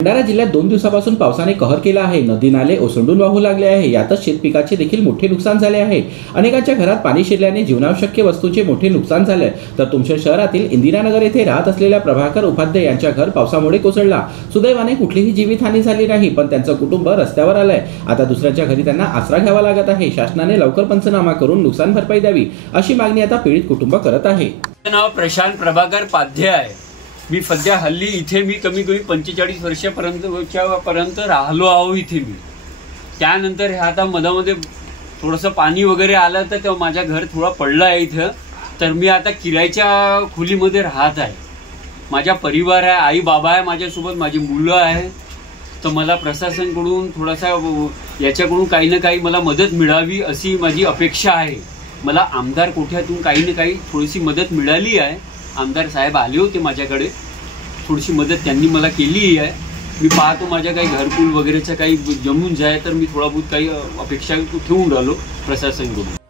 भंडारा जिल्ह्यात 2 दिवसापासून पावसाने कहर केला आहे। नदी नाले ओसंडून वाहू लागले आहे। यातच शेतपिकाचे देखील मोठे नुकसान झाले आहे। अनेकांच्या घरात पाणी शिरल्याने जीवनावश्यक वस्तूंचे मोठे नुकसान झाले। तर तुमशेर शहरातील इंदिरानगर येथे राहत असलेल्या प्रभाकर उपाध्याय यांच्या घर पावसामुळे कोसळला। सुदैवाने कुठलीही जीवितहानी झाली नाही, पण त्यांचं कुटुंब रस्त्यावर आलंय। आता दुसऱ्यांच्या घरी त्यांना आसरा घ्यावा लागत आहे। शासनाने लवकर पंचनामा करून नुकसान भरपाई द्यावी अशी मागणी आता पीडित कुटुंब करत आहे। नाव प्रशांत प्रभाकर उपाध्याय। मी सध्या हल्ली इथे मी कमी 45 वर्षापर्यंत राहिलो आहो इथे मी। त्यानंतर हे आता मधामध्ये थोडंसं पाणी वगैरे आलं तर तेव्हा माझ्या घर थोडा पडला आहे इथं। तर मी आता किरायच्या खोलीमध्ये राहत आहे। माझा परिवार आहे, आई बाबा आहे, माझ्यासोबत माझी मुलं आहे। तर मला प्रशासनाकडून थोडासा याच्याकडून काही ना काही मला मदत मिळावी अशी माझी अपेक्षा आहे। मला आमदार कोठ्यातून काही ना काही थोडीशी मदत मिळाली आहे। आमदार साहेब आले होते माझ्याकडे, थोडीशी मदत त्यांनी मला केली आहे। मी पाहतो माझ्या काही घरकुल वगैरेचं काही जमून जाय तर मी थोडा बहुत काही अपेक्षा ठेवून राहिलो प्रशासनाकडून।